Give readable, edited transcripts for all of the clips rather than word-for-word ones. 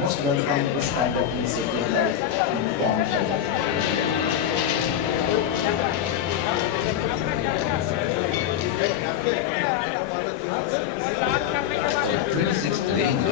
most welcome this kind of initiative in Bombay. 26th range.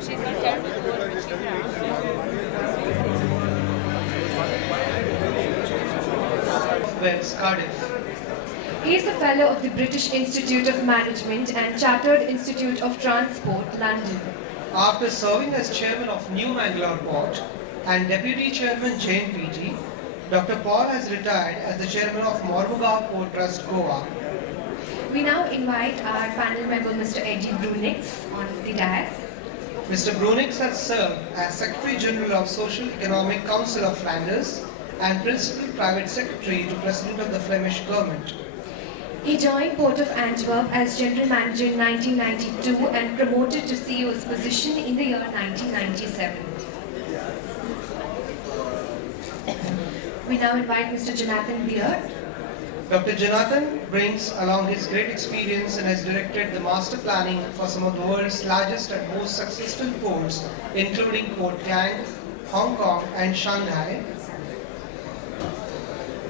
She's not terrible to work with. Wales, Cardiff. He is a fellow of the British Institute of Management and Chartered Institute of Transport, London. After serving as chairman of New Mangalore Port and deputy chairman JNPT, Dr. Paul has retired as the chairman of Mormugaon Port Trust, Goa. We now invite our panel member, Mr. Eddie Brunix, on the dais. Mr. Brunix has served as Secretary General of Social Economic Council of Flanders and Principal Private Secretary to President of the Flemish Government. He joined Port of Antwerp as General Manager in 1992 and promoted to CEO's position in the year 1997. We now invite Mr. Jonathan Beard. Dr. Jonathan brings along his great experience and has directed the master planning for some of the world's largest and most successful ports, including Port Klang, Hong Kong, and Shanghai.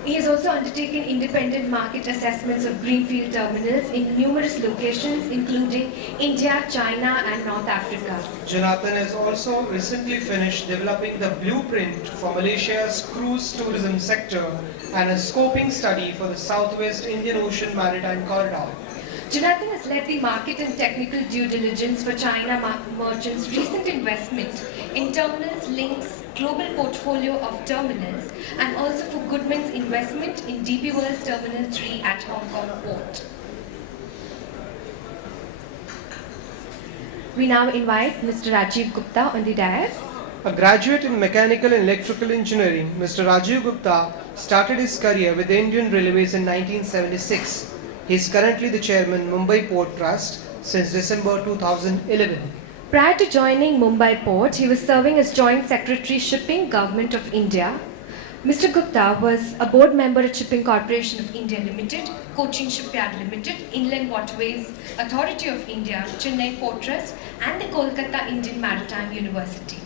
He has also undertaken independent market assessments of greenfield terminals in numerous locations, including India, China, and North Africa. Jonathan has also recently finished developing the blueprint for Malaysia's cruise tourism sector and a scoping study for the Southwest Indian Ocean Maritime Corridor. Jonathan has led the market and technical due diligence for China merchants' recent investment in terminals links global portfolio of terminals and also for Goodman's investment in DP World's Terminal 3 at Hong Kong Port. We now invite Mr. Rajiv Gupta on the dais. A graduate in mechanical and electrical engineering, Mr. Rajiv Gupta started his career with the Indian Railways in 1976. He is currently the chairman Mumbai Port Trust since December 2011. Prior to joining Mumbai Port, he was serving as Joint Secretary Shipping, Government of India. Mr. Gupta was a board member at Shipping Corporation of India Limited, Cochin Shipyard Limited, Inland Waterways Authority of India, Chennai Port Trust, and the Kolkata Indian Maritime University.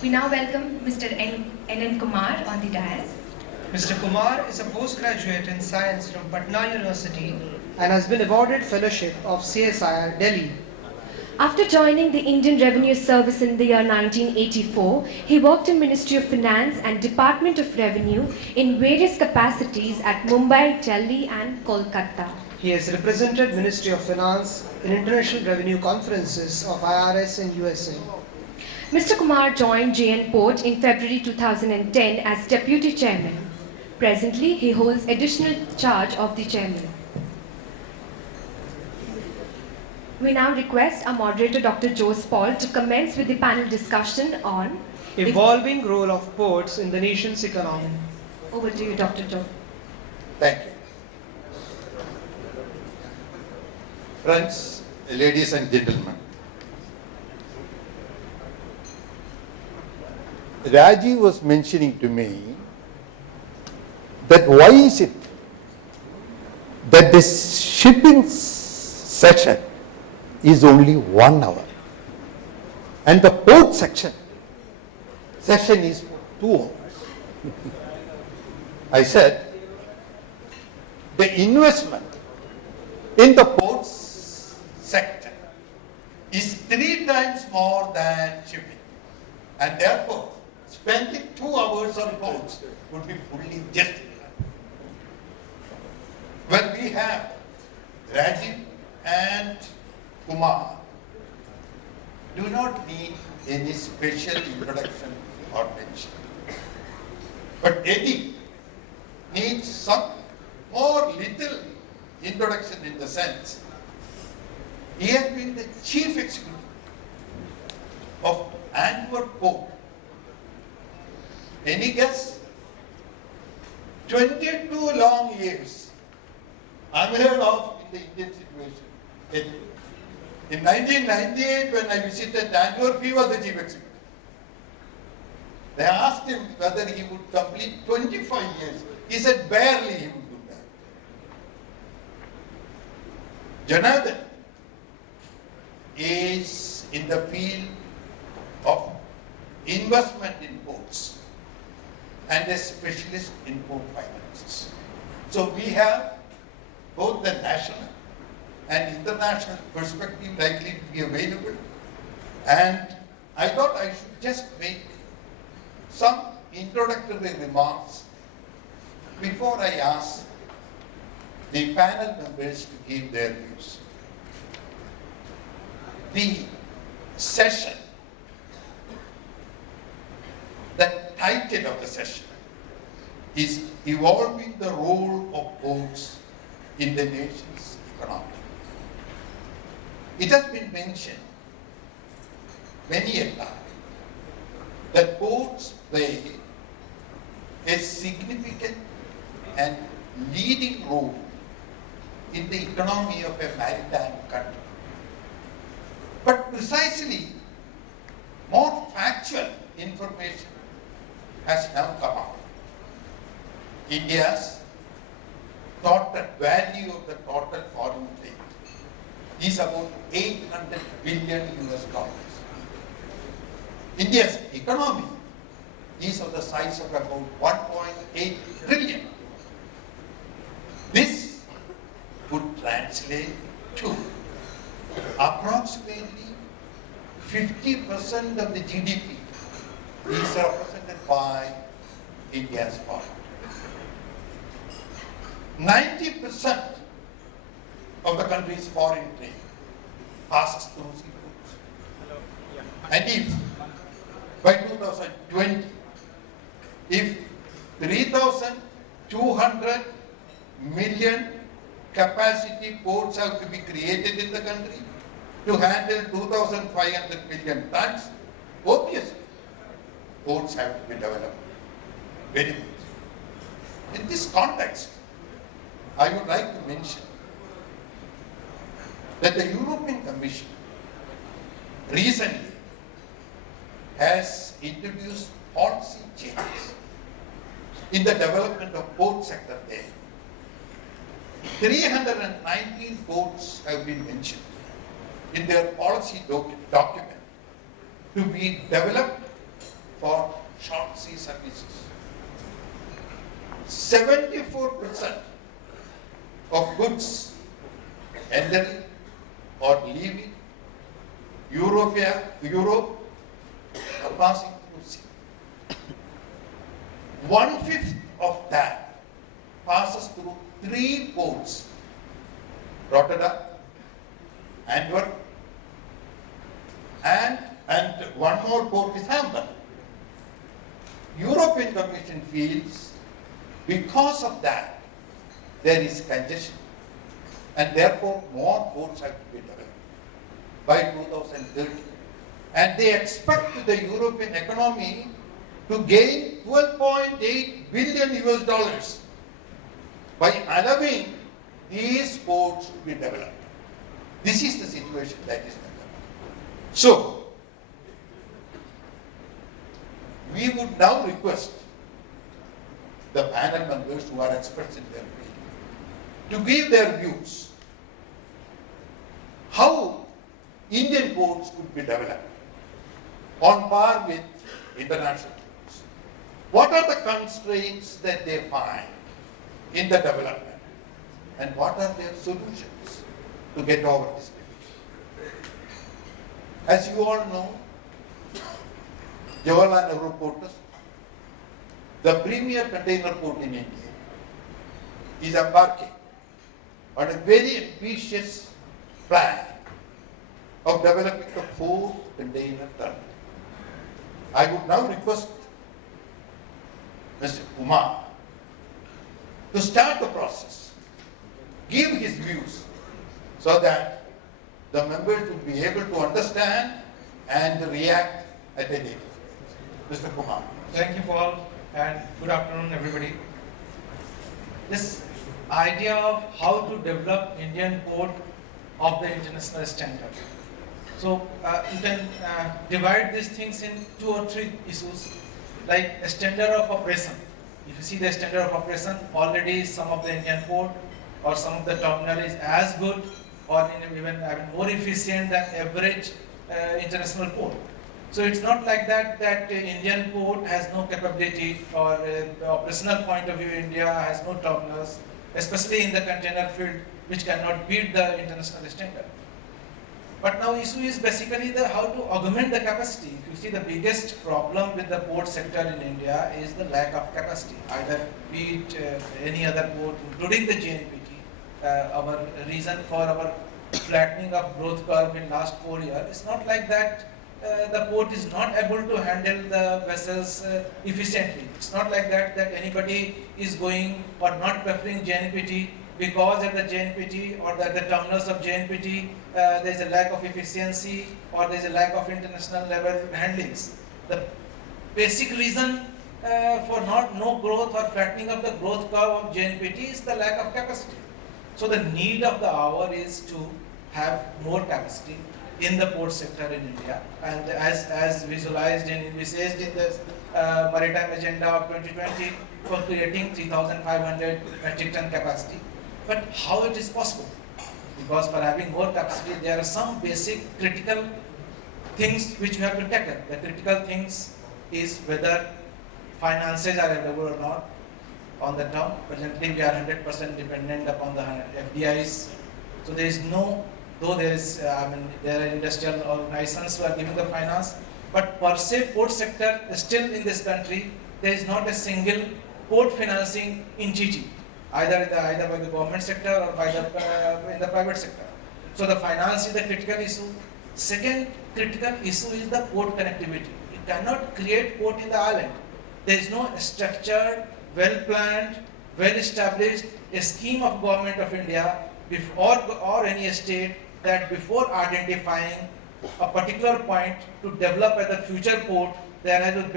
We now welcome Mr. N.N. Kumar on the dais. Mr. Kumar is a postgraduate in science from Patna University and has been awarded fellowship of CSIR Delhi. After joining the Indian Revenue Service in the year 1984, he worked in Ministry of Finance and Department of Revenue in various capacities at Mumbai, Delhi and Kolkata. He has represented Ministry of Finance in international revenue conferences of IRS in USA. Mr. Kumar joined JN Port in February 2010 as Deputy Chairman. Presently, he holds additional charge of the Chairman. We now request our moderator, Dr. Jose Paul, to commence with the panel discussion on Evolving role of ports in the nation's economy. Over to you, Dr. Joe. Thank you. Friends, ladies and gentlemen, Raji was mentioning to me that why is it that this shipping session is only 1 hour and the port session is 2 hours. I said, the investment in the ports sector is 3 times more than shipping. And therefore, spending 2 hours on ports would be fully justified. When we have Rajiv and Kumar do not need any special introduction or mention. But Eddie needs some more little introduction in the sense he has been the chief executive of Antwerp Port. Any guess? 22 long years, unheard of in the Indian situation. In 1998, when I visited Antwerp, he was the chief executive. They asked him whether he would complete 25 years. He said barely he would do that. Jonathan is in the field of investment in ports and a specialist in port finances. So we have both the national and international perspective likely to be available. And I thought I should just make some introductory remarks before I ask the panel members to give their views. The session, the title of the session is Evolving the Role of Ports in the Nation's Economy. It has been mentioned many a time that ports play a significant and leading role in the economy of a maritime country. But precisely, more factual information has now come out. India's total value of the total foreign trade is about 800 billion US dollars. India's economy is of the size of about 1.8 trillion. This would translate to approximately 50% of the GDP is represented by India's foreign trade. 90% of the country's foreign trade passes through seaports. And if by 2020, if 3,200 million capacity ports have to be created in the country to handle 2,500 million tons, obviously ports have to be developed very much. In this context, I would like to mention that the European Commission recently has introduced policy changes in the development of port sector there. 319 ports have been mentioned in their policy document to be developed for short sea services. 74% of goods entering or leaving Europe are passing through sea. 1/5 of that passes through 3 ports: Rotterdam, Antwerp, and one more port is Hamburg. European Commission feels because of that there is congestion and therefore more ports have to be developed by 2030. And they expect the European economy to gain 12.8 billion US dollars by allowing these ports to be developed. This is the situation that is developed. So, we would now request the panel members who are experts in their field to give their views how Indian ports could be developed on par with international ports. what are the constraints that they find in the development and what are their solutions to get over this difficulty. As you all know, Jawaharlal Nehru Port, the premier container port in India, is embarking on a very ambitious plan of developing the fourth container terminal. I would now request Mr. Kumar to start the process, give his views so that the members will be able to understand and react at any time. Mr. Kumar. Thank you, Paul, and good afternoon, everybody. This idea of how to develop Indian port of the international standard. So you can divide these things in 2 or 3 issues, like a standard of operation. If you see the standard of operation, already some of the Indian port or some of the terminal is as good or even more efficient than average international port. So it's not like that Indian port has no capability, or the operational point of view, India has no terminals, especially in the container field, which cannot beat the international standard. But now issue is basically how to augment the capacity. If you see, the biggest problem with the port sector in India is the lack of capacity. Either be it any other port, including the JNPT, our reason for our flattening of growth curve in last 4 years, it's not like that the port is not able to handle the vessels efficiently. It's not like that anybody is going or not preferring JNPT because at the JNPT or the terminals of JNPT there is a lack of efficiency or there is a lack of international level handlings. The basic reason for no growth or flattening of the growth curve of JNPT is the lack of capacity. So the need of the hour is to have more capacity in the port sector in India, and as visualized and envisaged in the maritime agenda of 2020 for creating 3,500 metric ton capacity. But how it is possible? Because for having more capacity, there are some basic critical things which we have to tackle. The critical things is whether finances are available or not on the term. Presently, we are 100% dependent upon the FDIs. So there is no, though there is, there are industrial organizations who are giving the finance, but per se port sector still in this country, there is not a single port financing in GT, either by the government sector or by in the private sector. So the finance is the critical issue. Second critical issue is the port connectivity. You cannot create port in the island. There is no structured, well-planned, well-established a scheme of government of India or any state that before identifying a particular point to develop as a future port, there has a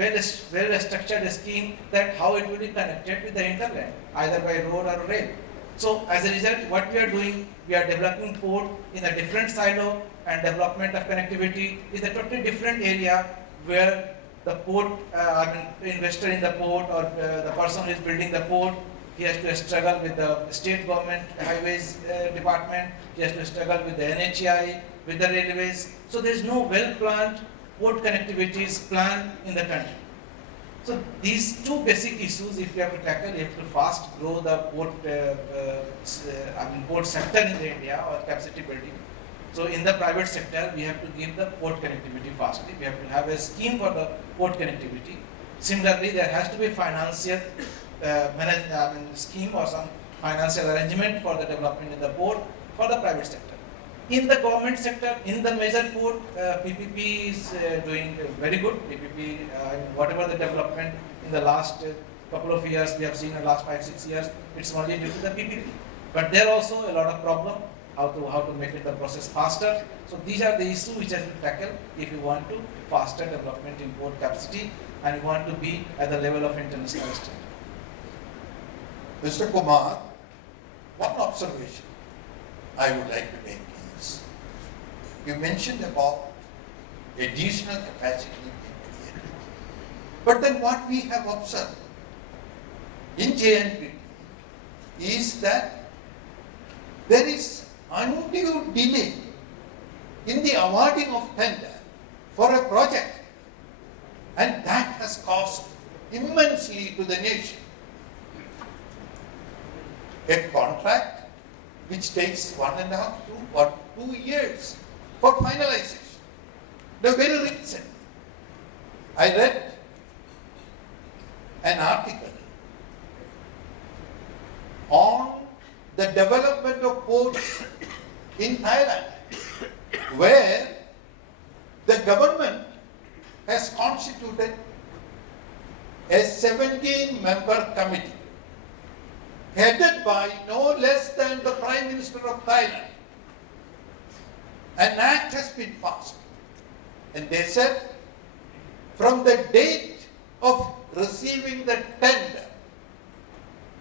well-structured scheme that how it will be connected with the hinterland, either by road or rail. So as a result, what we are doing, we are developing port in a different silo, and development of connectivity is a totally different area where the port, investor in the port or the person who is building the port, he has to struggle with the state government highways department, he has to struggle with the NHAI, with the railways. So there is no well-planned port connectivities plan in the country. So these 2 basic issues, if you have to tackle, you have to fast grow the port, port sector in the India or capacity building. So in the private sector, we have to give the port connectivity fastly. We have to have a scheme for the port connectivity. Similarly, there has to be financial scheme or some financial arrangement for the development in the port for the private sector. In the government sector, in the major port, PPP is doing very good. PPP, whatever the development in the last couple of years, we have seen in the last 5-6 years, it's only due to the PPP. But there also a lot of problem, how to make it the process faster. So these are the issues which have to tackle if you want to faster development in port capacity and you want to be at the level of international standard. Mr. Kumar, one observation I would like to make is, you mentioned about additional capacity being created. But then what we have observed in JNPT is that there is undue delay in the awarding of tender for a project, and that has caused immensely to the nation. A contract which takes 1.5 or 2 years for finalization. The very recent, I read an article on the development of ports in Thailand, where the government has constituted a 17-member committee headed by no less than the Prime Minister of Thailand. An act has been passed, and they said from the date of receiving the tender,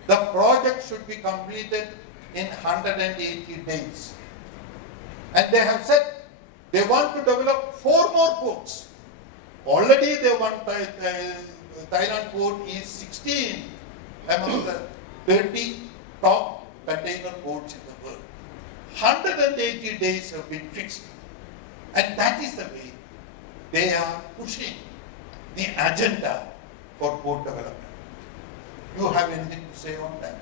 the project should be completed in 180 days. And they have said they want to develop 4 more ports. Already they want Thailand port is 16 among the 30 top container ports in the world. 180 days have been fixed. And that is the way they are pushing the agenda for port development. You have anything to say on that?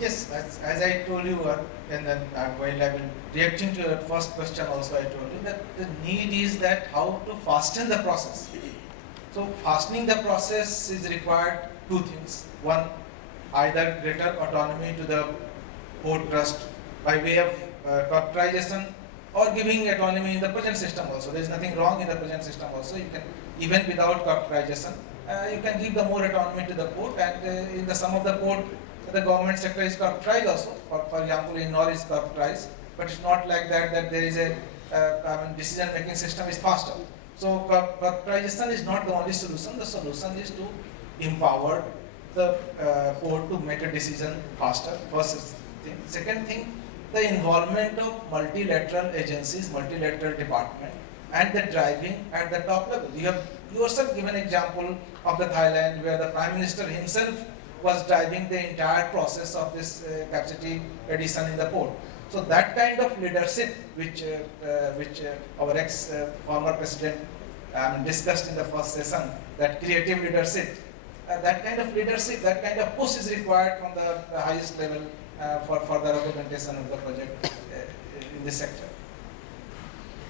Yes, as I told you, and then while I will reacting to your first question also, I told you that the need is that how to fasten the process. So fastening the process is required 2 things. One, either greater autonomy to the port trust by way of corporatization, or giving autonomy in the present system also. There is nothing wrong in the present system also. You can, even without corporatization, you can give the more autonomy to the port, and in the some of the port, the government sector is corporatized also. For example, in Nor is corporatized, but it's not like that there is a decision-making system is faster. So corporatization is not the only solution. The solution is to empower the port to make a decision faster. First thing. Second thing, the involvement of multilateral agencies, multilateral department, and the driving at the top level. You have yourself given example of the Thailand, where the Prime Minister himself was driving the entire process of this capacity addition in the port. So that kind of leadership, which our former president discussed in the first session, that creative leadership, that kind of leadership, that kind of push is required from the highest level for the implementation of the project in this sector.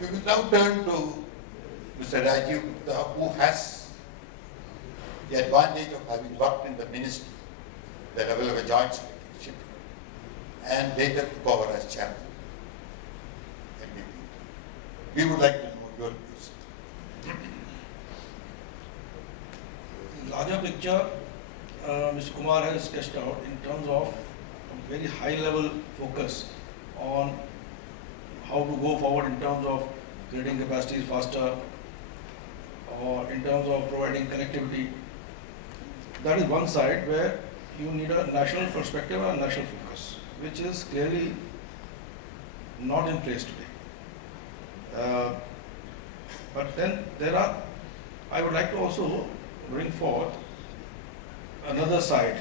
We will now turn to Mr. Rajiv Gupta, who has the advantage of having worked in the ministry, the level of a joint secretaryship, and later took over as chairman. NDP. We would like to know your views. Larger picture, Mr. Kumar has sketched out in terms of a very high level focus on how to go forward in terms of creating capacities faster, or in terms of providing connectivity. That is one side where you need a national perspective and a national focus, which is clearly not in place today. But then I would like to also bring forth another side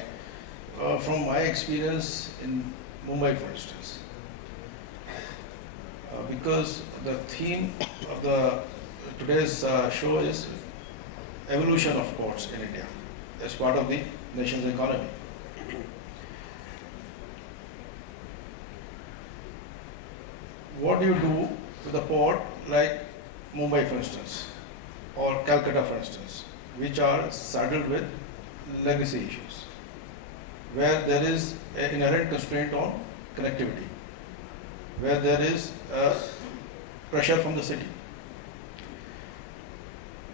from my experience in Mumbai, for instance. Because the theme of today's show is evolution of ports in India as part of the nation's economy. What do you do with a port like Mumbai, for instance, or Calcutta, for instance, which are saddled with legacy issues, where there is an inherent constraint on connectivity, where there is pressure from the city.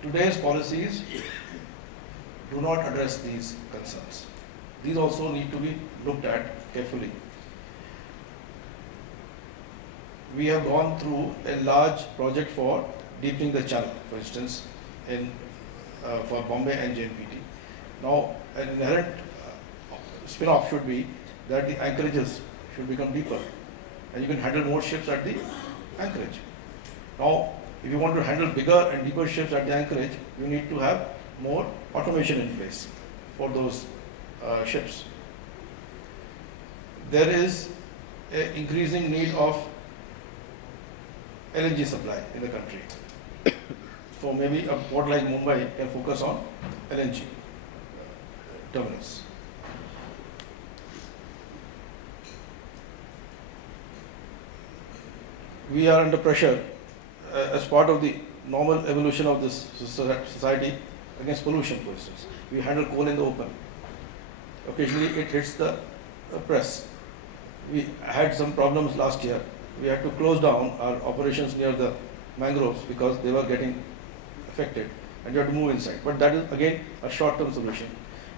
Today's policies do not address these concerns. These also need to be looked at carefully. We have gone through a large project for deepening the channel, for instance, for Bombay and JNPT. Now, an inherent spin-off should be that the anchorages should become deeper, and you can handle more ships at the anchorage. Now, if you want to handle bigger and deeper ships at the anchorage, you need to have more automation in place for those ships. There is an increasing need of LNG supply in the country. So maybe a port like Mumbai can focus on LNG. terminals. We are under pressure as part of the normal evolution of this society against pollution, for instance. We handle coal in the open. Occasionally it hits the press. We had some problems last year. We had to close down our operations near the mangroves because they were getting affected and you have to move inside. But that is again a short-term solution.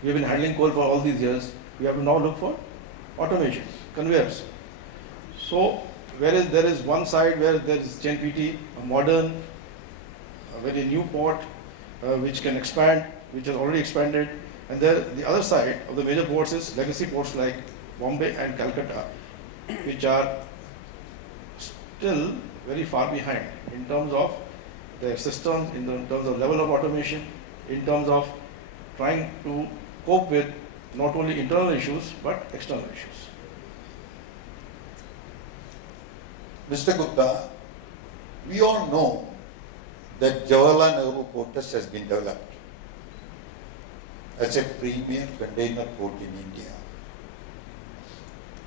We have been handling coal for all these years. We have to now look for automation, conveyors. So whereas there is one side where there is JNPT, a modern, a very new port which can expand, which has already expanded, and there the other side of the major ports is legacy ports like Bombay and Calcutta, which are still very far behind in terms of their systems, in terms of level of automation, in terms of trying to cope with not only internal issues but external issues. Mr. Gupta, we all know that Jawaharlal Nehru Port Trust has been developed as a premier container port in India.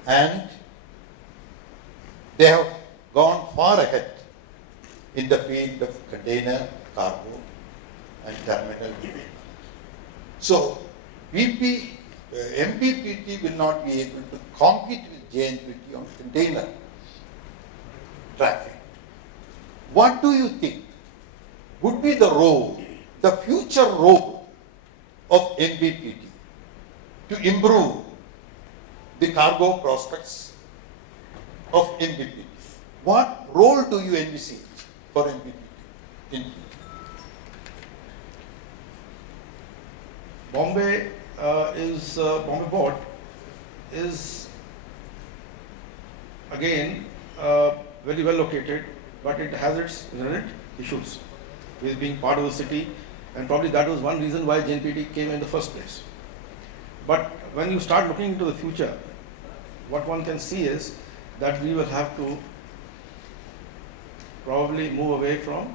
And they have gone far ahead in the field of container, cargo and terminal development. So, MPPT will not be able to compete with JNPT on container traffic. What do you think would be the role, the future role of MPPT to improve the cargo prospects of MPPT? What role do you envisage for MPPT? Bombay Bombay port is again very well located, but it has its inherent issues with being part of the city, and probably that was one reason why JNPT came in the first place. But when you start looking into the future, what one can see is that we will have to probably move away from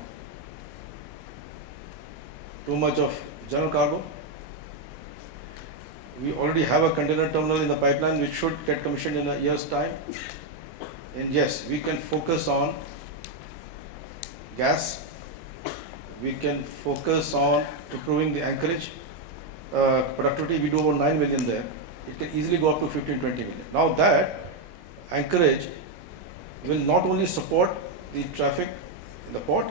too much of general cargo. We already have a container terminal in the pipeline which should get commissioned in a year's time. And yes, we can focus on gas, we can focus on improving the anchorage productivity. We do about 9 million there. It can easily go up to 15, 20 million. Now that anchorage will not only support the traffic in the port,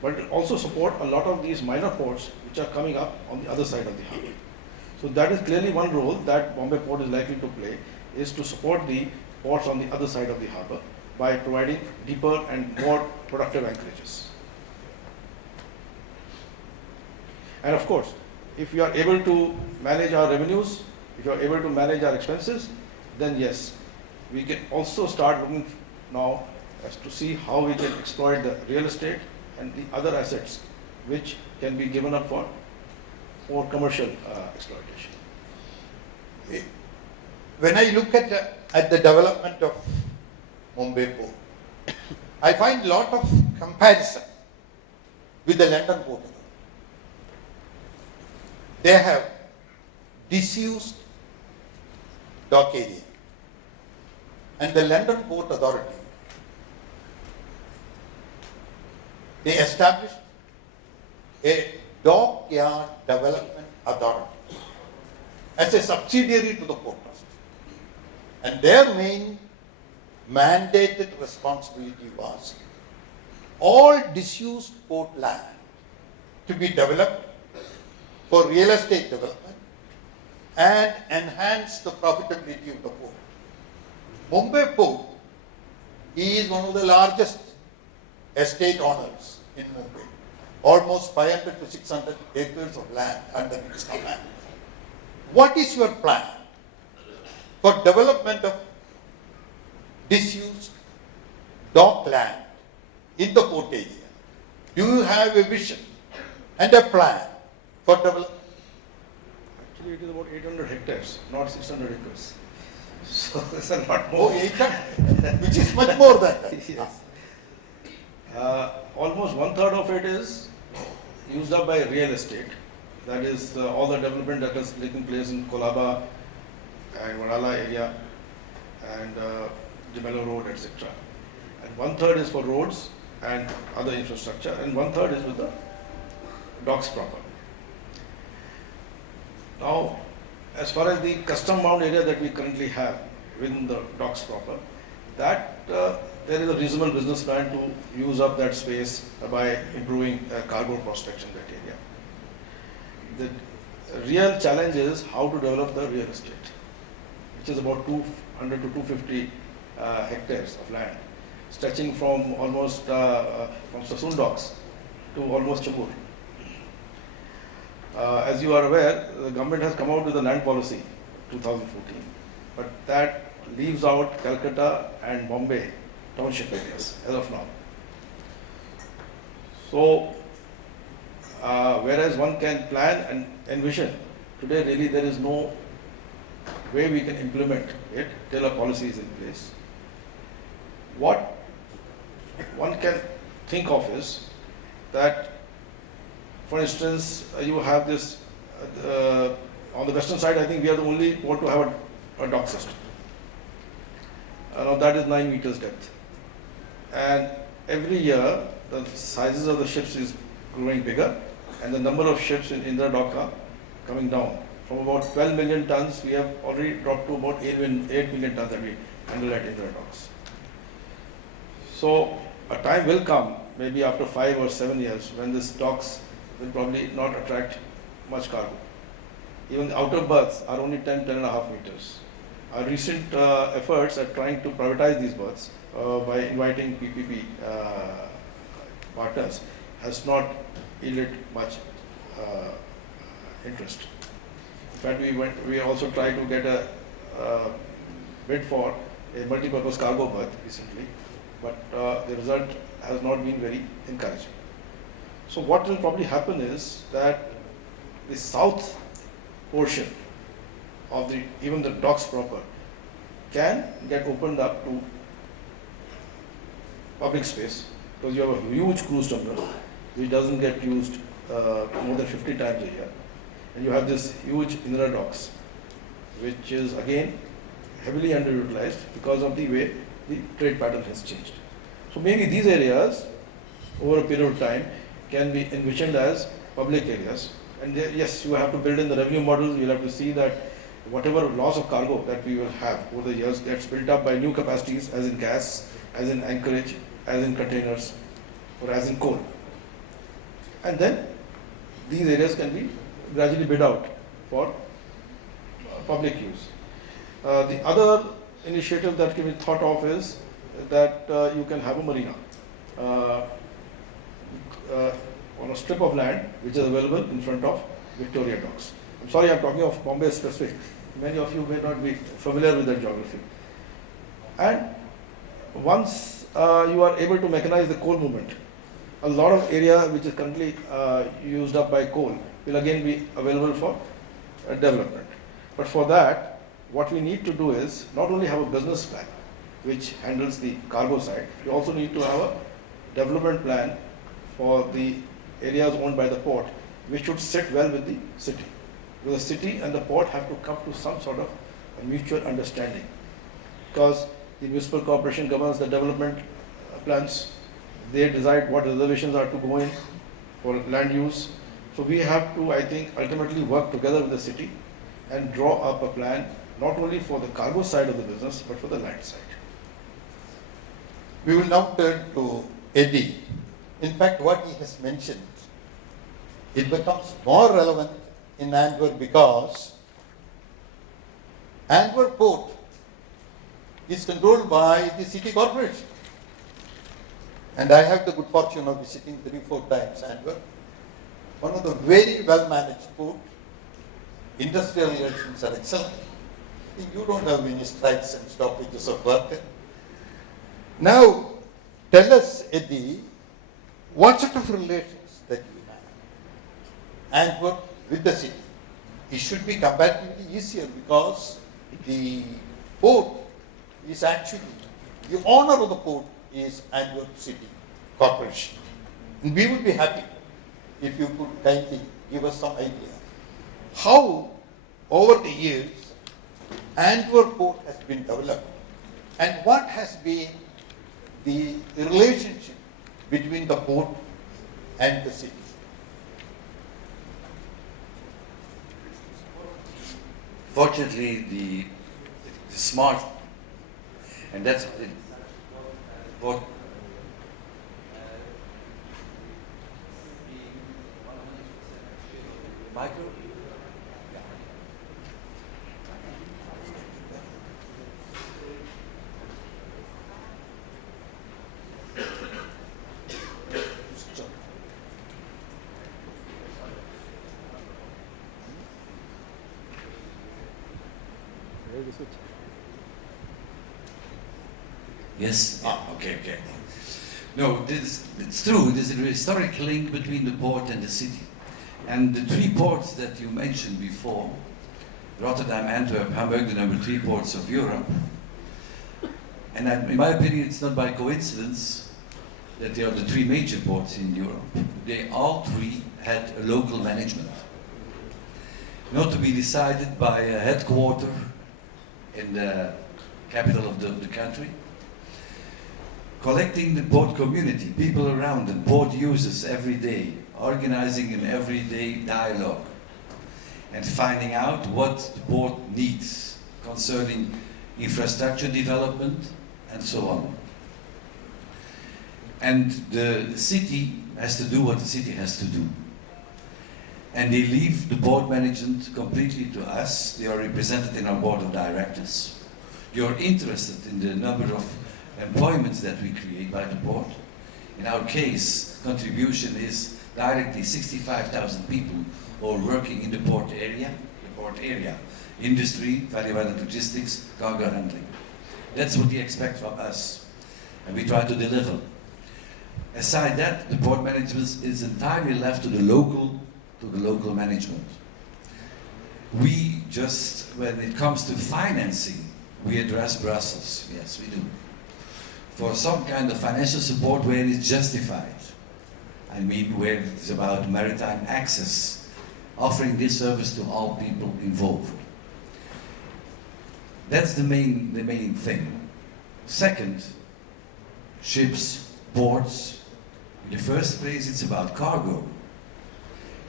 but it will also support a lot of these minor ports which are coming up on the other side of the harbour. So that is clearly one role that Bombay port is likely to play, is to support the ports on the other side of the harbour by providing deeper and more productive anchorages. And of course, if we are able to manage our revenues, if you are able to manage our expenses, then yes, we can also start looking now as to see how we can exploit the real estate and the other assets which can be given up for more commercial exploitation. When I look at the development of Mumbai port, I find a lot of comparison with the London port. They have disused dock area, and the London Port Authority, they established a dockyard development authority as a subsidiary to the port trust, and their main mandated responsibility was all disused port land to be developed for real estate development and enhance the profitability of the port. Mumbai port is one of the largest estate owners in Mumbai, almost 500 to 600 acres of land under its command. What is your plan for development of disused dock land in the port area? Do you have a vision and a plan for development? Actually, it is about 800 hectares, not 600 acres. So it's a lot more. Oh, 800, which is much more than that. Yes. Almost 1/3 of it is used up by real estate. That is all the development that is taking place in Kolaba and Wadala area and Jamela Road, etc. And 1/3 is for roads and other infrastructure, and 1/3 is with the docks proper. Now, as far as the custom mount area that we currently have within the docks proper, that there is a reasonable business plan to use up that space by improving cargo prospects in that area. The real challenge is how to develop the real estate, which is about 200 to 250 hectares of land, stretching from almost from Sassoon docks to almost Chambur. As you are aware, the government has come out with a land policy 2014, but that leaves out Calcutta and Bombay township areas as of now. So, whereas one can plan and envision, today really there is no way we can implement it till a policy is in place. What one can think of is that, for instance, you have this, on the western side, I think we are the only port to have a dock system. Now that is 9 meters depth. And every year, the sizes of the ships is growing bigger, and the number of ships in Indra dock are coming down. From about 12 million tons, we have already dropped to about 8 million tons that we handle at Indra docks. So a time will come, maybe after 5 or 7 years, when these docks will probably not attract much cargo. Even the outer berths are only 10.5 meters. Our recent efforts at trying to privatize these berths by inviting PPP partners has not yielded much interest. In fact, we also tried to get a bid for a multi-purpose cargo berth recently, but the result has not been very encouraging. So what will probably happen is that the south portion of even the docks proper can get opened up to public space, because you have a huge cruise terminal which doesn't get used more than 50 times a year, and you have this huge Indra docks, which is again heavily underutilized because of the way the trade pattern has changed. So maybe these areas over a period of time can be envisioned as public areas, and there, yes, you have to build in the revenue models. You'll have to see that whatever loss of cargo that we will have over the years gets built up by new capacities, as in gas, as in anchorage, as in containers, or as in coal. And then these areas can be gradually bid out for public use. The other initiative that can be thought of is that you can have a marina on a strip of land which is available in front of Victoria Docks. I'm sorry, I'm talking of Bombay specific. Many of you may not be familiar with that geography. And once you are able to mechanize the coal movement, a lot of area which is currently used up by coal will again be available for development. But for that, what we need to do is not only have a business plan which handles the cargo side, we also need to have a development plan for the areas owned by the port, which should sit well with the city. Because the city and the port have to come to some sort of a mutual understanding, because the municipal corporation governs the development plans. They decide what reservations are to go in for land use. So we have to, I think, ultimately work together with the city and draw up a plan, not only for the cargo side of the business, but for the land side. We will now turn to Eddie. In fact, what he has mentioned, it becomes more relevant in Antwerp because Antwerp port is controlled by the city corporation. And I have the good fortune of visiting 3-4 times Antwerp. One of the very well managed port. Industrial relations are excellent. I think you don't have any strikes and stoppages of work. Now, tell us, Eddie, what sort of relations that you have? Antwerp with the city. It should be comparatively easier because the port is actually, the owner of the port is Antwerp City Corporation. And we would be happy if you could kindly give us some idea how over the years Antwerp port has been developed and what has been the relationship between the port and the city. Fortunately, the smart, and that's what Michael? Yes. Okay. No, it's true. There's a historic link between the port and the city. And the three ports that you mentioned before, Rotterdam, Antwerp, Hamburg, the number 3 ports of Europe. And in my opinion, it's not by coincidence that they are the 3 major ports in Europe. They all 3 had a local management. Not to be decided by a headquarter in the capital of the country. Collecting the port community, people around them, port users every day, organizing an everyday dialogue and finding out what the port needs concerning infrastructure development and so on. And the city has to do what the city has to do. And they leave the port management completely to us. They are represented in our board of directors. You're interested in the number of employments that we create by the port. In our case, contribution is directly 65,000 people all working in the port area, industry, value-added logistics, cargo handling. That's what they expect from us, and we try to deliver. Aside that, the port management is entirely left to the local management. We just, when it comes to financing, we address Brussels. Yes, we do. For some kind of financial support where it's justified. I mean, where it's about maritime access, offering this service to all people involved. That's the main thing. Second, ships, ports. In the first place, it's about cargo.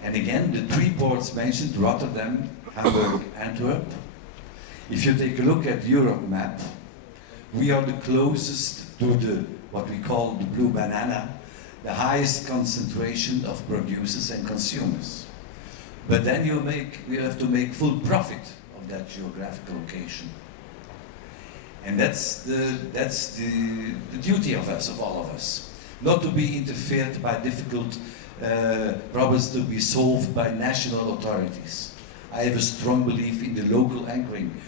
And again, the 3 ports mentioned, Rotterdam, Hamburg, Antwerp. If you take a look at the Europe map, we are the closest to what we call the blue banana, the highest concentration of producers and consumers. But then you have to make full profit of that geographical location. And that's the duty of us, of all of us. Not to be interfered by difficult problems to be solved by national authorities. I have a strong belief in the local anchoring.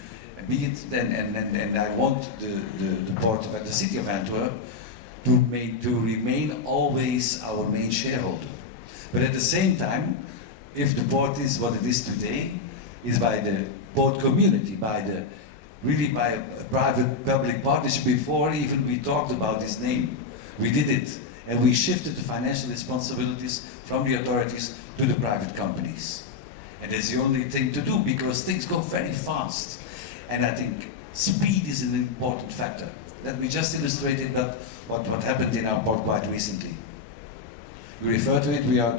Be it then, and I want the port of the city of Antwerp to remain always our main shareholder. But at the same time, if the port is what it is today, is by the port community, by a private-public partnership. Before even we talked about this name, we did it, and we shifted the financial responsibilities from the authorities to the private companies. And it's the only thing to do because things go very fast. And I think speed is an important factor. Let me just illustrate it, but what happened in our port quite recently. We refer to it, we are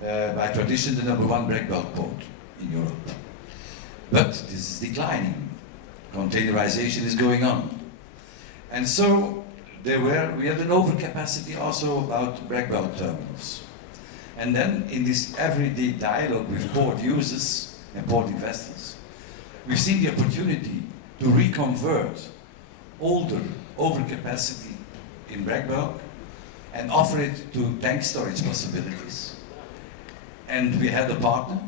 by tradition the #1 breakbulk port in Europe. But this is declining. Containerization is going on. And so we had an overcapacity also about breakbulk terminals. And then in this everyday dialogue with port users and port investors, we've seen the opportunity to reconvert older overcapacity in breakbulk and offer it to tank storage possibilities. And we had a partner,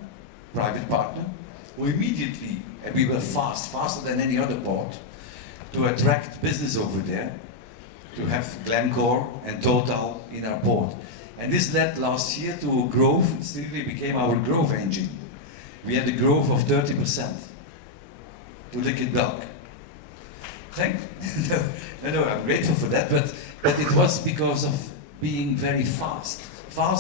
private partner, who immediately, and we were faster than any other port, to attract business over there, to have Glencore and Total in our port. And this led last year to a growth, it really became our growth engine. We had a growth of 30% to liquid bulk. No, I'm grateful for that, but it was because of being very fast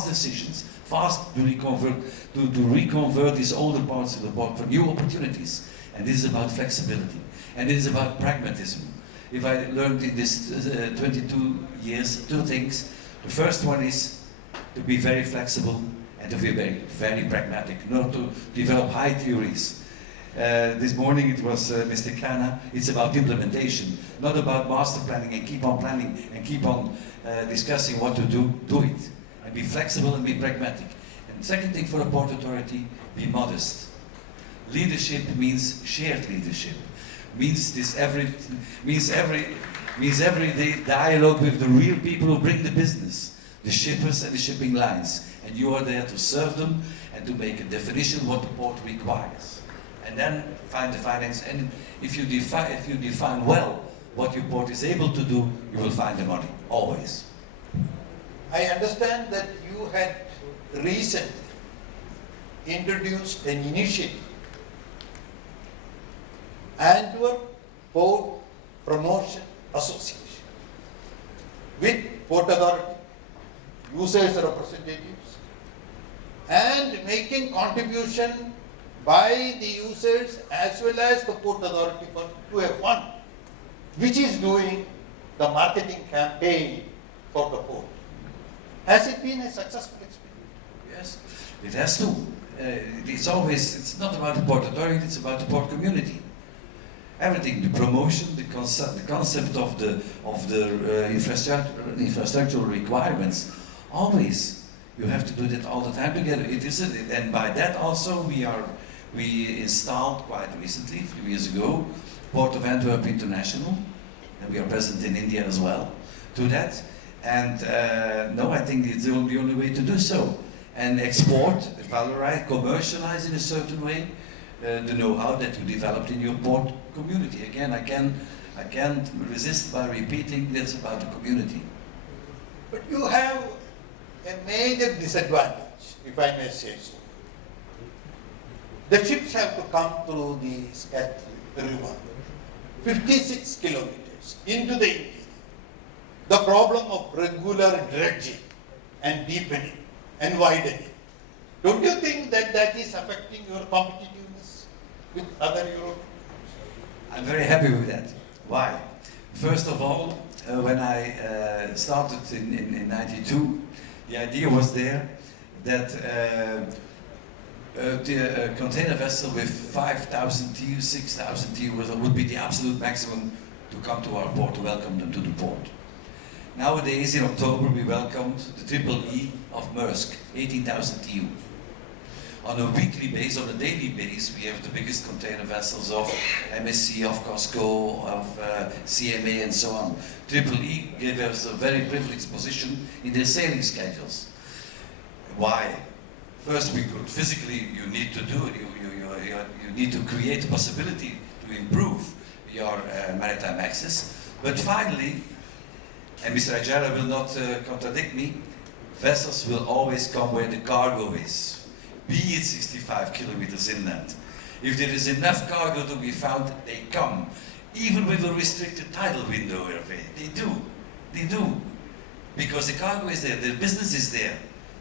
decisions, fast to reconvert these older parts of the port for new opportunities. And this is about flexibility. And this is about pragmatism. If I learned in this 22 years, two things. The first one is to be very flexible and to be very, very pragmatic, not to develop high theories. This morning it was Mr. Kana. It's about implementation, not about master planning and keep on discussing what to do it. And be flexible and be pragmatic. And second thing for a port authority, be modest. Leadership means shared leadership. Means everyday dialogue with the real people who bring the business, the shippers and the shipping lines. And you are there to serve them and to make a definition what the port requires. And then find the finance. And if you define well what your port is able to do, you will find the money, always. I understand that you had recently introduced an initiative, Antwerp Port Promotion Association, with Port Authority, users representatives, and making contribution by the users as well as the Port Authority to a fund, which is doing the marketing campaign for the port. Has it been a successful experience? Yes, it has to. It's not about the Port Authority, it's about the port community. Everything, the promotion, the concept of the infrastructural requirements, always you have to do that all the time together. And by that also we installed quite recently, a few years ago, Port of Antwerp International, and we are present in India as well to that. And no, I think it's the only way to do so. And export, valorize, commercialize in a certain way the know-how that you developed in your port community. Again, I can't resist by repeating that's about the community. But you have a major disadvantage, if I may say so. The ships have to come through the river, 56 kilometers into the interior. The problem of regular dredging and deepening and widening. Don't you think that that is affecting your competitiveness with other Europeans? I'm very happy with that. Why? First of all, when I started in 92, the idea was there that a container vessel with 5,000 TEU, 6,000 TEU would be the absolute maximum to come to our port, to welcome them to the port. Nowadays, in October, we welcomed the Triple E of Maersk, 18,000 TEU. On a weekly base, on a daily base, we have the biggest container vessels of MSC, of COSCO, of CMA, and so on. Triple E gave us a very privileged position in their sailing schedules. Why? First, we could physically, you need to do it. You need to create a possibility to improve your maritime access. But finally, and Mr. Ajara will not contradict me, vessels will always come where the cargo is. Be it 65 kilometers inland. If there is enough cargo to be found, they come. Even with a restricted tidal window, they do. Because the cargo is there, the business is there.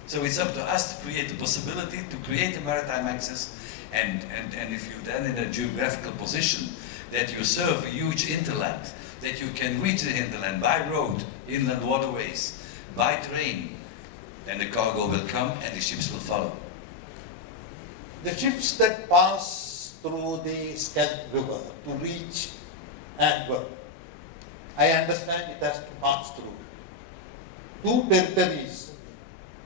So it's up to us to create the possibility, to create a maritime access, and if you then in a geographical position that you serve a huge hinterland, that you can reach the hinterland by road, inland waterways, by train, then the cargo will come and the ships will follow. The ships that pass through the Scheldt River to reach Antwerp, I understand it has to pass through two territories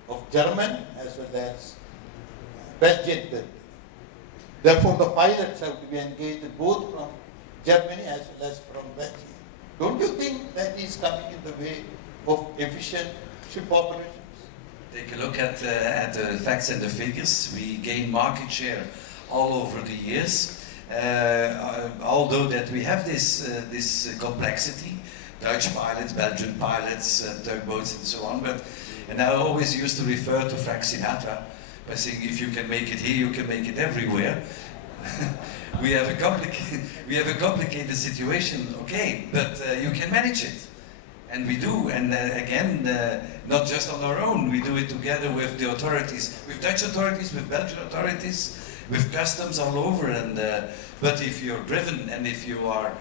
of German as well as Belgian territory. Therefore, the pilots have to be engaged both from Germany as well as from Belgium. Don't you think that is coming in the way of efficient ship operations? Take a look at the facts and the figures. We gain market share all over the years. Although that we have this complexity, Dutch pilots, Belgian pilots, tugboats and so on. And I always used to refer to Frank Sinatra by saying, if you can make it here, you can make it everywhere. we have a complicated situation, okay, but you can manage it. And we do, and again, not just on our own, we do it together with the authorities, with Dutch authorities, with Belgian authorities, with customs all over. And but if you're driven and if you are,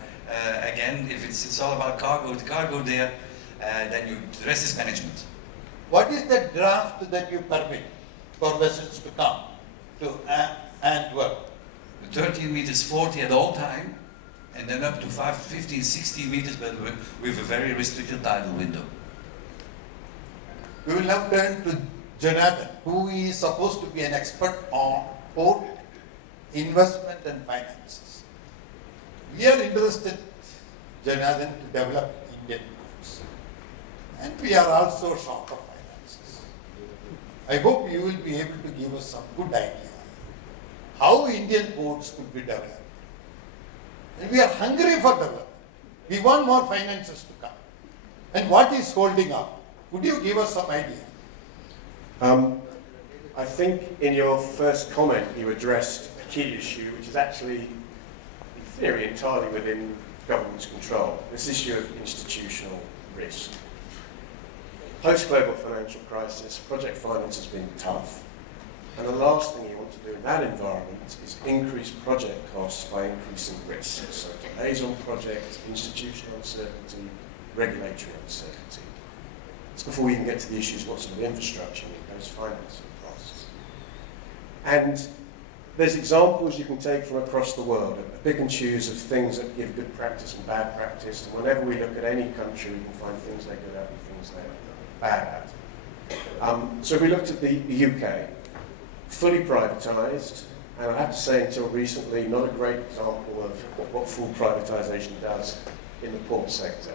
again, if it's all about cargo, the cargo there, then the rest is management. What is the draft that you permit for vessels to come to Antwerp? 13 meters 40 at all time, and then up to 15, 16 meters, but with a very restricted tidal window. We will now turn to Jonathan, who is supposed to be an expert on port, investment and finances. We are interested, Jonathan, to develop Indian ports. And we are also short of finances. I hope you will be able to give us some good idea how Indian ports could be developed. And we are hungry for development. We want more finances to come. And what is holding up? Could you give us some idea? I think in your first comment you addressed a key issue which is actually, in theory, entirely within government's control. This issue of institutional risk. Post-global financial crisis, project finance has been tough. And the last thing you want to do in that environment is increase project costs by increasing risks. So delays on projects, institutional uncertainty, regulatory uncertainty. It's before we even get to the issues, what sort of infrastructure need, those financing costs. And there's examples you can take from across the world, a pick and choose of things that give good practice and bad practice. And whenever we look at any country, we can find things they're good at and things they're bad at. So if we looked at the UK, fully privatised, and I have to say until recently, not a great example of what full privatisation does in the port sector.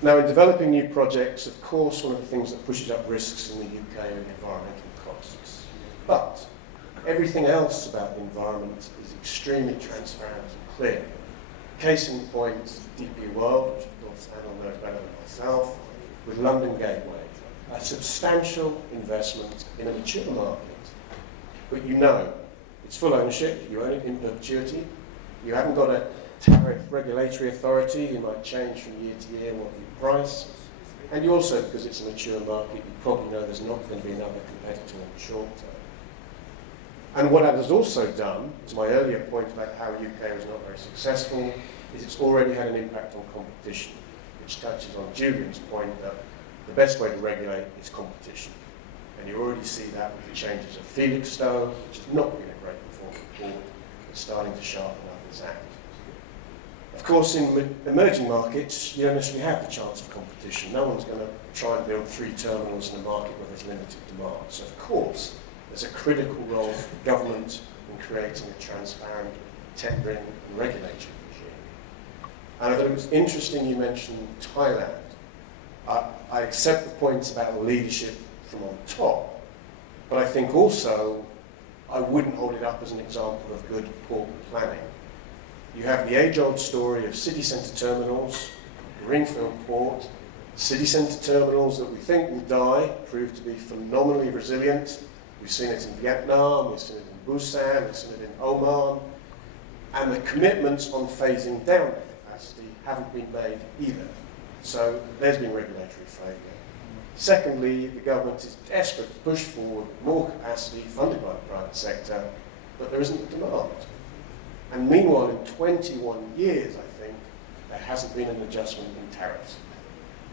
Now, in developing new projects, of course, one of the things that pushes up risks in the UK are the environmental costs. But everything else about the environment is extremely transparent and clear. Case in point, DP World, which of course Anil knows better than myself, with London Gateway, a substantial investment in a mature market. But you know, it's full ownership, you own it in perpetuity, you haven't got a tariff regulatory authority, you might change from year to year what you price, and you also, because it's a mature market, you probably know there's not going to be another competitor in the short term. And what that has also done, to my earlier point about how UK was not very successful, is it's already had an impact on competition, which touches on Julian's point that the best way to regulate is competition. And you already see that with the changes of Felixstowe, which has not been a great performing port, but starting to sharpen up its act. Of course, in emerging markets, you don't necessarily have the chance of competition. No one's going to try and build 3 terminals in a market where there's limited demand. So, of course, there's a critical role for the government in creating a transparent tendering and regulatory regime. And I thought it was interesting you mentioned Thailand. I accept the points about leadership from on top, but I think also I wouldn't hold it up as an example of good port planning. You have the age-old story of city centre terminals, greenfield port, city centre terminals that we think will die, prove to be phenomenally resilient. We've seen it in Vietnam, we've seen it in Busan, we've seen it in Oman, and the commitments on phasing down capacity haven't been made either. So there's been regulatory failure. Secondly, the government is desperate to push forward more capacity funded by the private sector, but there isn't the demand. And meanwhile, in 21 years, I think, there hasn't been an adjustment in tariffs.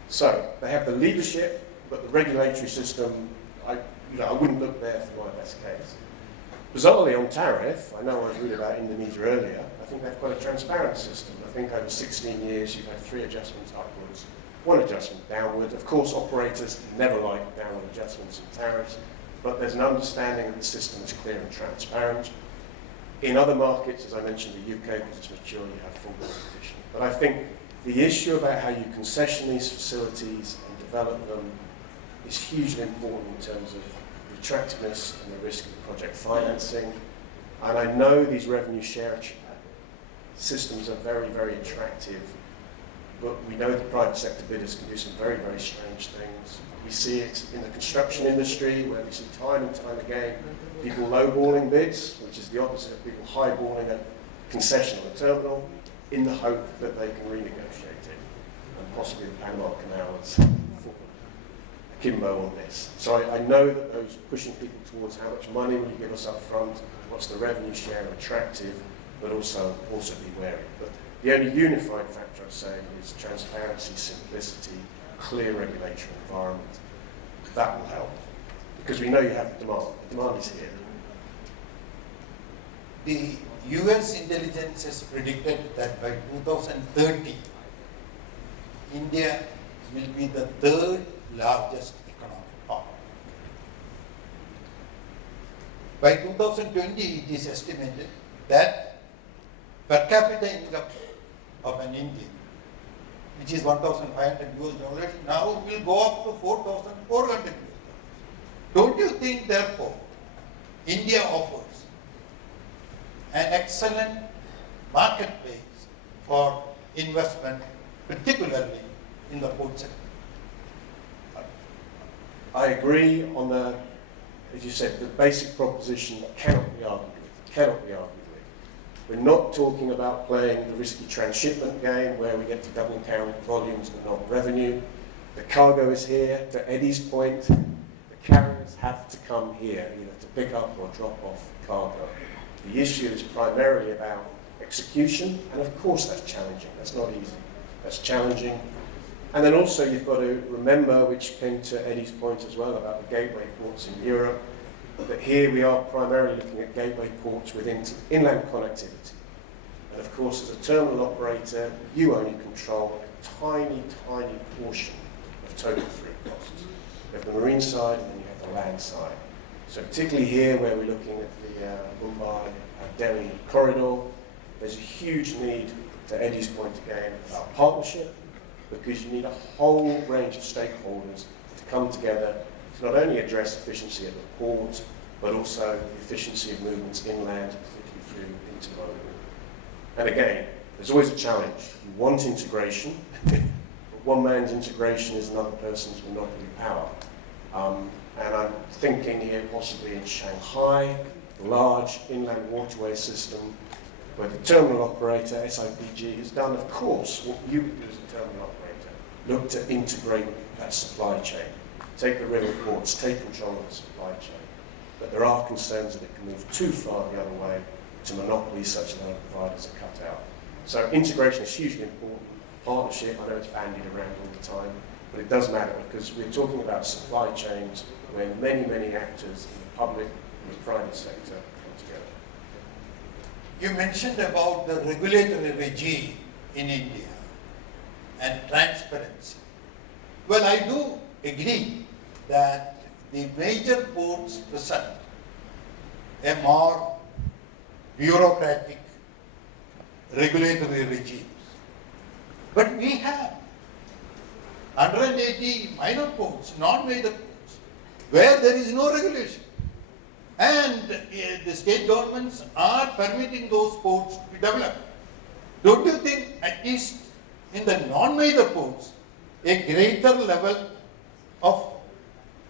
So they have the leadership, but the regulatory system, I wouldn't look there for my best case. Bizarrely, on tariff, I know I was reading about Indonesia earlier, I think they've got a transparent system. I think over 16 years, you've had 3 adjustments upwards, 1 adjustment downward. Of course, operators never like downward adjustments in tariffs, but there's an understanding that the system is clear and transparent. In other markets, as I mentioned, the UK, because it's mature, you have full competition. But I think the issue about how you concession these facilities and develop them is hugely important in terms of the attractiveness and the risk of project financing. And I know these revenue share systems are very, very attractive, but we know the private sector bidders can do some very, very strange things. We see it in the construction industry, where we see time and time again people lowballing bids, which is the opposite of people highballing a concession on a terminal in the hope that they can renegotiate it. and possibly the Panama Canal as akimbo on this. So I know that those pushing people towards how much money will you give us up front, what's the revenue share attractive, but also be wary. But the only unifying factor, I'd say, is transparency, simplicity, clear regulatory environment. That will help. Because we know you have the demand. The demand is here. The US intelligence has predicted that by 2030, India will be the third largest economic power. By 2020, it is estimated that per capita income of an Indian, which is $1,500, now will go up to $4,400. Don't you think, therefore, India offers an excellent marketplace for investment, particularly in the port sector? I agree on the, as you said, the basic proposition that cannot be argued with. We're not talking about playing the risky transshipment game where we get to double count volumes but not revenue. The cargo is here. To Eddie's point, the carriers have to come here either to pick up or drop off cargo. The issue is primarily about execution, and of course that's challenging. That's not easy. That's challenging. And then also you've got to remember, which came to Eddie's point as well, about the gateway ports in Europe, that here we are primarily looking at gateway ports with inland connectivity. And of course, as a terminal operator, you only control a tiny, tiny portion of total through costs. You have the marine side and then you have the land side. So particularly here where we're looking at the Bombay Delhi corridor, there's a huge need, to Eddie's point again, about partnership, because you need a whole range of stakeholders to come together to not only address efficiency at the port, but also the efficiency of movements inland, particularly through intermodal. And again, there's always a challenge. You want integration, but one man's integration is another person's monopoly power. And I'm thinking here possibly in Shanghai, a large inland waterway system, where the terminal operator, SIPG, has done, of course, what you would do as a terminal operator. Look to integrate that supply chain. Take the river ports, take control of the supply chain. But there are concerns that it can move too far the other way to monopolies such that other providers are cut out. So integration is hugely important. Partnership, I know it's bandied around all the time, but it does matter because we're talking about supply chains where many, many actors in the public and the private sector come together. You mentioned about the regulatory regime in India and transparency. Well, I do agree that the major ports present a more bureaucratic regulatory regimes. But we have 180 minor ports, non-major ports, where there is no regulation. And the state governments are permitting those ports to be developed. Don't you think, at least in the non-major ports, a greater level of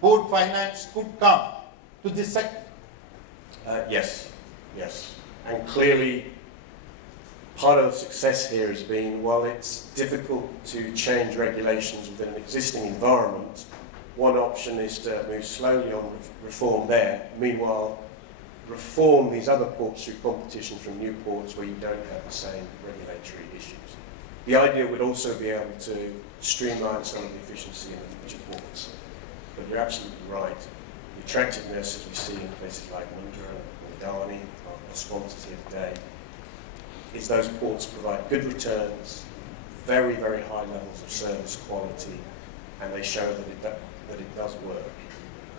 port finance could come to this sector? Yes. And clearly, part of the success here has been, while it's difficult to change regulations within an existing environment, one option is to move slowly on reform there. Meanwhile, reform these other ports through competition from new ports where you don't have the same regulatory issues. The idea would also be able to streamline some of the efficiency in the future ports. But you're absolutely right. The attractiveness, as we see in places like Mundra and Adani, our sponsors here today, is those ports provide good returns, very, very high levels of service quality, and they show that it does work.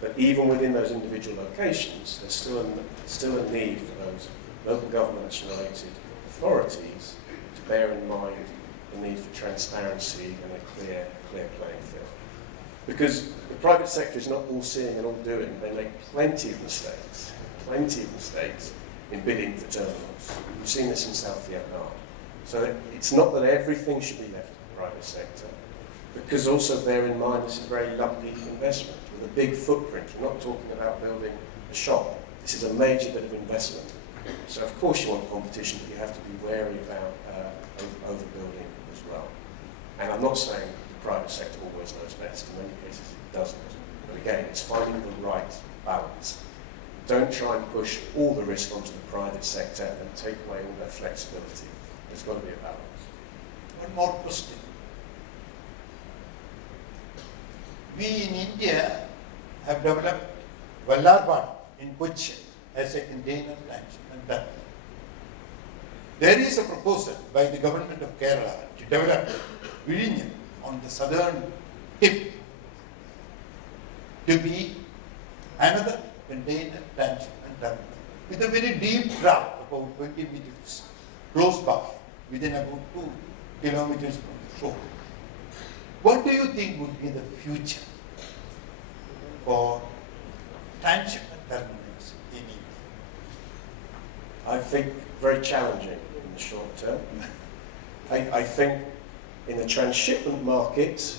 But even within those individual locations, there's still a need for those local government-related authorities to bear in mind the need for transparency and a clear playing field. Because the private sector is not all seeing and all doing. They make plenty of mistakes in bidding for terminals. We've seen this in South Vietnam. So it's not that everything should be left to the private sector, because also bear in mind this is a very lumpy investment with a big footprint. We're not talking about building a shop. This is a major bit of investment. So of course you want competition, but you have to be wary about overbuilding as well. And I'm not saying the private sector always knows best. In many cases it doesn't. But again, it's finding the right balance. Don't try and push all the risk onto the private sector and take away all their flexibility. There's got to be a balance. One more question. We in India have developed Vallarbad in Kochi as a container transshipment terminal. There is a proposal by the government of Kerala to develop Vizhinjam on the southern tip to be another container transshipment terminal with a very deep draft, about 20 meters, close by, within about 2 kilometers from the shore. What do you think would be the future for transshipment terminals in India? I think very challenging in the short term. I think in the transshipment market,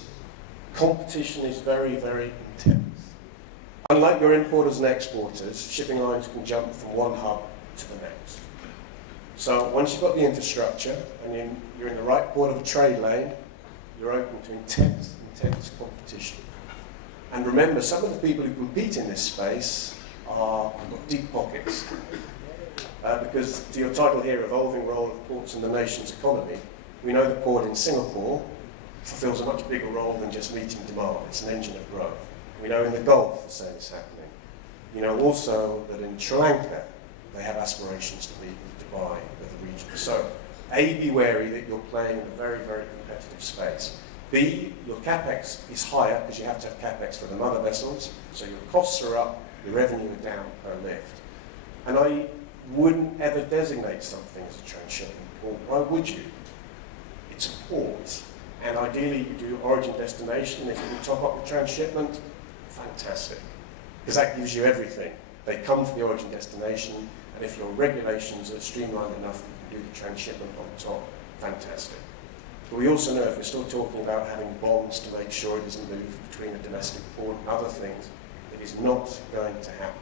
competition is very, very intense. Unlike your importers and exporters, shipping lines can jump from one hub to the next. So once you've got the infrastructure and you're in the right port of a trade lane, you're open to intense competition. And remember, some of the people who compete in this space have got deep pockets. Because to your title here, evolving role of ports in the nation's economy, we know the port in Singapore fulfills a much bigger role than just meeting demand. It's an engine of growth. We know in the Gulf the same is happening. You know also that in Sri Lanka they have aspirations to be Dubai of the region. So A, be wary that you're playing in a very, very competitive space. B, your capex is higher because you have to have capex for the mother vessels, so your costs are up, your revenue are down per lift. And I wouldn't ever designate something as a transshipment port. Why would you? It's a port, and ideally you do origin destination. If you can top up the transshipment, fantastic, because that gives you everything. They come for the origin destination, and if your regulations are streamlined enough, you can do the transshipment on top, fantastic. But we also know if we're still talking about having bonds to make sure it doesn't move between a domestic port and other things, it is not going to happen.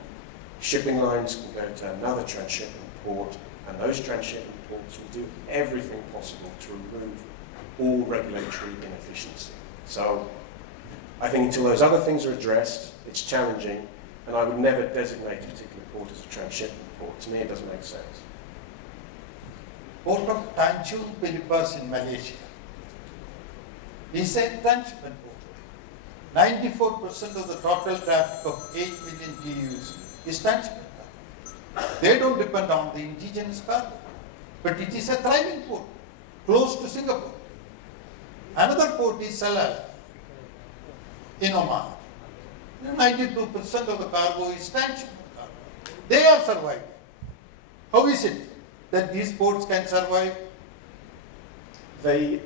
Shipping lines can go to another transshipment port, and those transshipment ports will do everything possible to remove all regulatory inefficiency. So I think until those other things are addressed, it's challenging, and I would never designate a particular port as a transshipment port. To me, it doesn't make sense. Port of Tanjung Pelipas in Malaysia is a transshipment port. 94% of the total traffic of 8 million TEUs is transshipment. They don't depend on the indigenous cargo, but it is a thriving port, close to Singapore. Another port is Salalah in Oman. 92% of the cargo is transshipment cargo. They are surviving. How is it that these ports can survive? They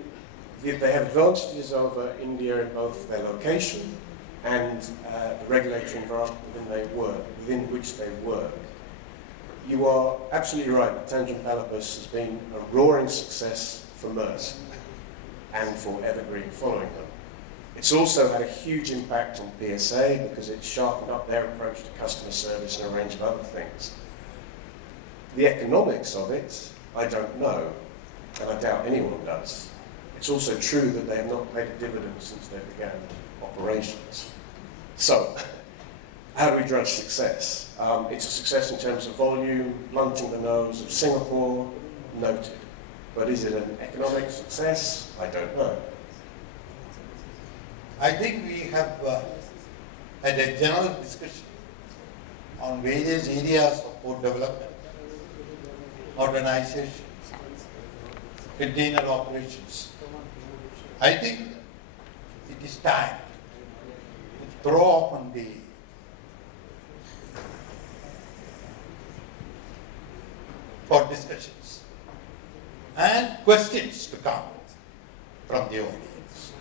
have advantages over India in both their location and the regulatory environment within which they work. You are absolutely right that Tanjung Pelipas has been a roaring success for Maersk and for Evergreen following them. It's also had a huge impact on PSA because it's sharpened up their approach to customer service and a range of other things. The economics of it, I don't know, and I doubt anyone does. It's also true that they have not paid a dividend since they began operations. So, how do we judge success? It's a success in terms of volume, blunting the nose of Singapore, noted. But is it an economic success? I don't know. I think we have had a general discussion on various areas of port development, modernization, container operations. I think it is time to throw open the for discussions and questions to come from the audience.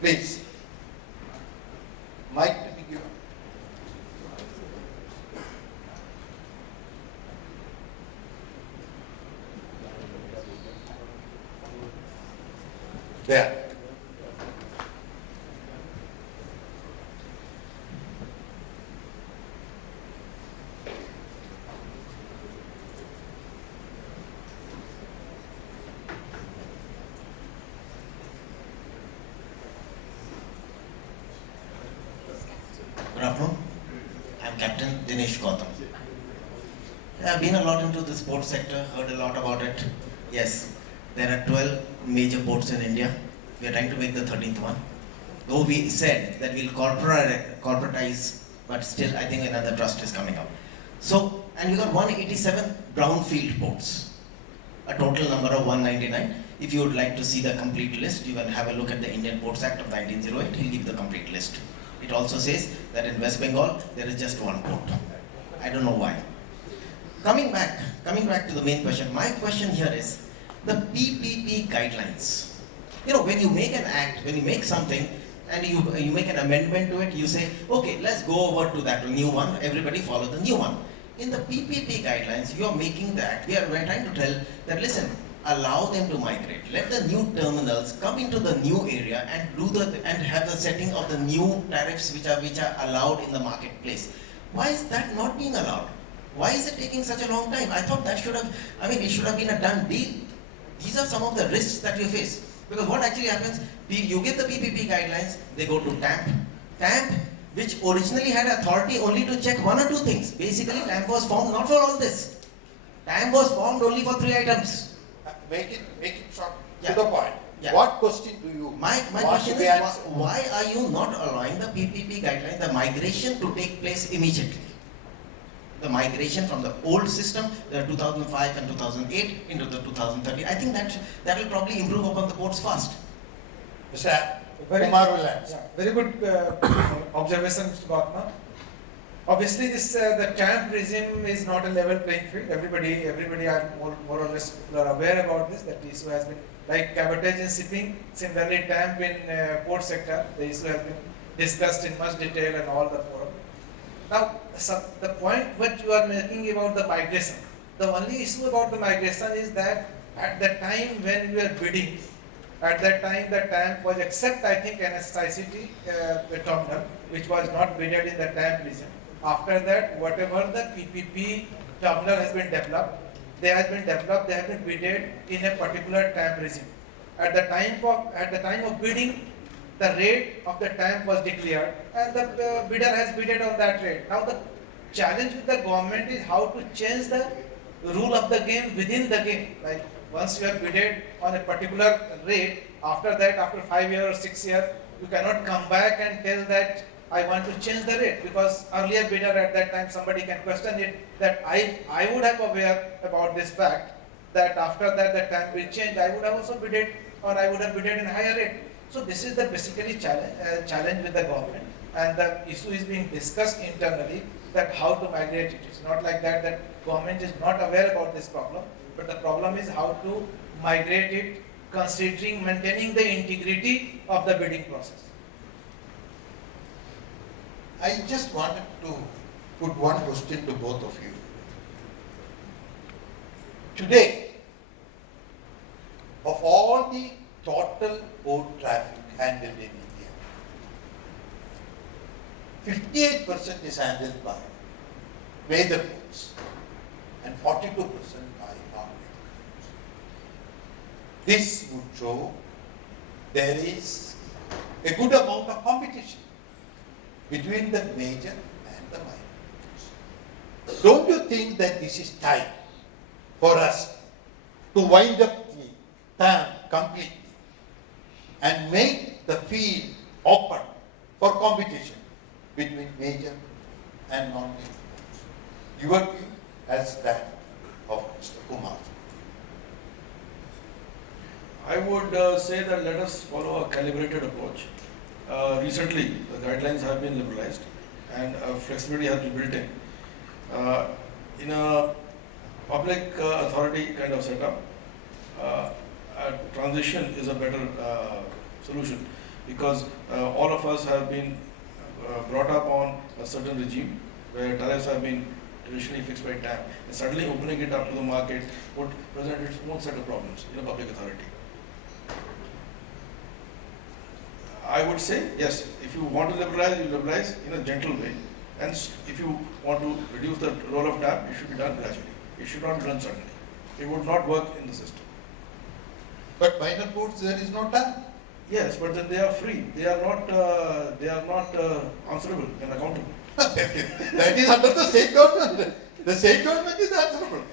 Please, mic to be given. There. Captain Dinesh Gautam. I've been a lot into the sports sector, heard a lot about it. Yes, there are 12 major ports in India. We are trying to make the 13th one. Though we said that we'll corporatize, but still I think another trust is coming up. So, and we got 187 brownfield ports, a total number of 199. If you would like to see the complete list, you can have a look at the Indian Ports Act of 1908. He'll give the complete list. It also says that in West Bengal, there is just one port. I don't know why. Coming back to the main question, my question here is the PPP guidelines. You know, when you make an act, when you make something, and you make an amendment to it, you say, okay, let's go over to that new one, everybody follow the new one. In the PPP guidelines, you are making that, we're trying to tell that, listen, allow them to migrate. Let the new terminals come into the new area and have the setting of the new tariffs which are allowed in the marketplace. Why is that not being allowed? Why is it taking such a long time? I thought that it should have been a done deal. These are some of the risks that you face. Because what actually happens, you get the PPP guidelines, they go to TAMP. TAMP, which originally had authority only to check one or two things. Basically, TAMP was formed not for all this. TAMP was formed only for 3 items. Make it short, Yeah. to the point. Yeah. What question do you My question is, why are you not allowing the PPP guidelines, the migration to take place immediately? The migration from the old system, the 2005 and 2008 into the 2013. I think that will probably improve upon the ports fast. Mr. Kumar will answer. Very good observation, Mr. Gautama. Obviously, the TAMP regime is not a level playing field. Everybody are more or less aware about this. That the issue has been like cabotage in shipping. Similarly, TAMP in port sector. The issue has been discussed in much detail and all the forum. Now, the point what you are making about the migration, the only issue about the migration is that at the time when we were bidding, at that time the TAMP was except I think NSICT terminal, which was not bidded in the TAMP region. After that, whatever the PPP terminal has been developed, they have been bidded in a particular TAMP region. At the time of bidding, the rate of the TAMP was declared and the bidder has bidded on that rate. Now the challenge with the government is how to change the rule of the game within the game. Like once you have bidded on a particular rate, after that, after 5 years or 6 years, you cannot come back and tell that I want to change the rate, because earlier bidder at that time somebody can question it that I would have aware about this fact that after that the TAMP will change, I would have also bidded or I would have bidded in higher rate. So this is the basically challenge with the government, and the issue is being discussed internally that how to migrate it. It's not like that government is not aware about this problem, but the problem is how to migrate it considering maintaining the integrity of the bidding process. I just wanted to put one question to both of you. Today, of all the total port traffic handled in India, 58% is handled by major ports and 42% by non-major ports. This would show there is a good amount of competition between the major and the minor ports. Don't you think that this is time for us to wind up the TAMP completely and make the field open for competition between major and non-major ports? Your view as that of Mr. Kumar. I would say that let us follow a calibrated approach. Recently, the guidelines have been liberalized and flexibility has been built in. In a public authority kind of setup, a transition is a better solution, because all of us have been brought up on a certain regime where tariffs have been traditionally fixed by TAMP, and suddenly opening it up to the market would present its own set of problems in a public authority. I would say, yes, if you want to liberalize, you liberalize in a gentle way. And if you want to reduce the role of TAMP, it should be done gradually. It should not be done suddenly. It would not work in the system. But minor ports, there is no TAMP. Yes, but then they are free. They are not answerable and accountable. That is under the state government. The state government is answerable.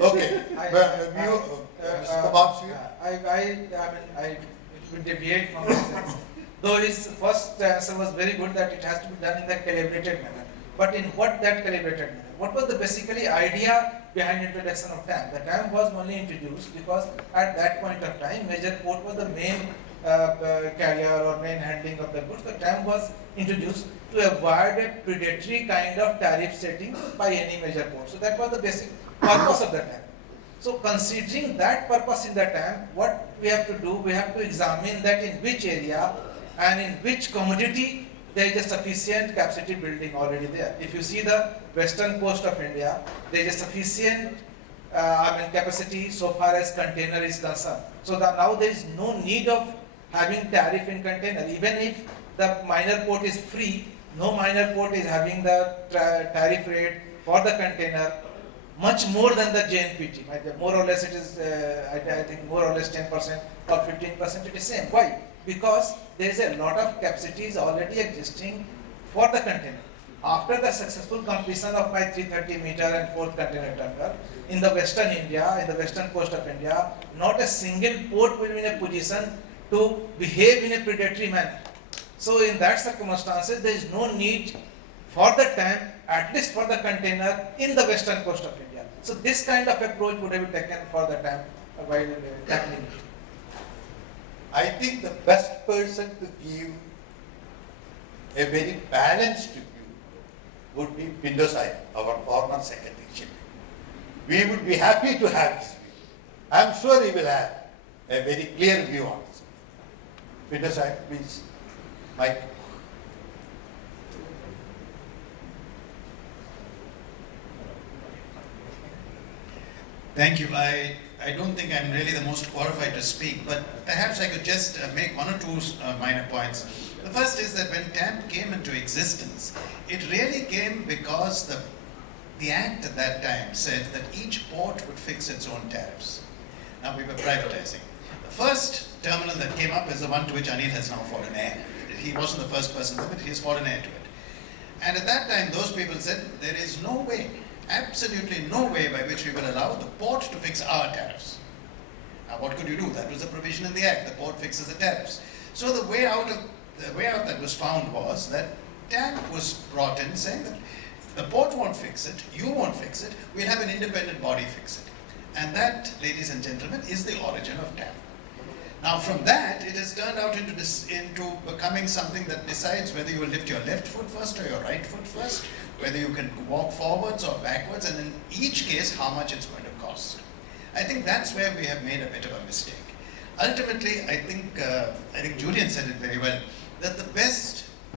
Okay. Mr. Kumar, I will deviate from this answer. Though his first answer was very good that it has to be done in the calibrated manner. But in what that calibrated manner? What was the basically idea behind introduction of TAM? The TAM was only introduced because at that point of time, major port was the main carrier or main handling of the goods. The TAM was introduced to avoid a predatory kind of tariff setting by any major port. So that was the basic purpose of the TAM. So considering that purpose in the TAM, what we have to do, we have to examine that in which area and in which commodity there is a sufficient capacity building already there. If you see the western coast of India, there is a sufficient capacity so far as container is concerned. So now there is no need of having tariff in container. Even if the minor port is free, no minor port is having the tariff rate for the container much more than the JNPT. More or less it is, I think more or less 10% or 15% it is same. Why? Because there is a lot of capacities already existing for the container. After the successful completion of my 330 meter and 4th container terminal in the western India, in the western coast of India, not a single port will be in a position to behave in a predatory manner. So in that circumstances, there is no need for the TAM, at least for the container in the western coast of India. So this kind of approach would have been taken for the TAM while tackling it. I think the best person to give a very balanced view would be Pindosai, our former secretary. We would be happy to have his view. I am sure he will have a very clear view on this. Pindosai, please. Mike. Thank you. I don't think I'm really the most qualified to speak, but perhaps I could just make one or two minor points. The first is that when TAM came into existence, it really came because the act at that time said that each port would fix its own tariffs. Now we were privatizing. The first terminal that came up is the one to which Anil has now fallen heir. He wasn't the first person to it, he's fallen heir to it. And at that time, those people said, there is no way, absolutely no way by which we will allow the port to fix our tariffs. Now what could you do? That was a provision in the act, the port fixes the tariffs. So the way out that was found was that TAM was brought in saying that the port won't fix it, you won't fix it, we'll have an independent body fix it. And that, ladies and gentlemen, is the origin of TAM. Now from that, it has turned out into becoming something that decides whether you will lift your left foot first or your right foot first, whether you can walk forwards or backwards, and in each case, how much it's going to cost. I think that's where we have made a bit of a mistake. Ultimately, I think Julian said it very well, that the best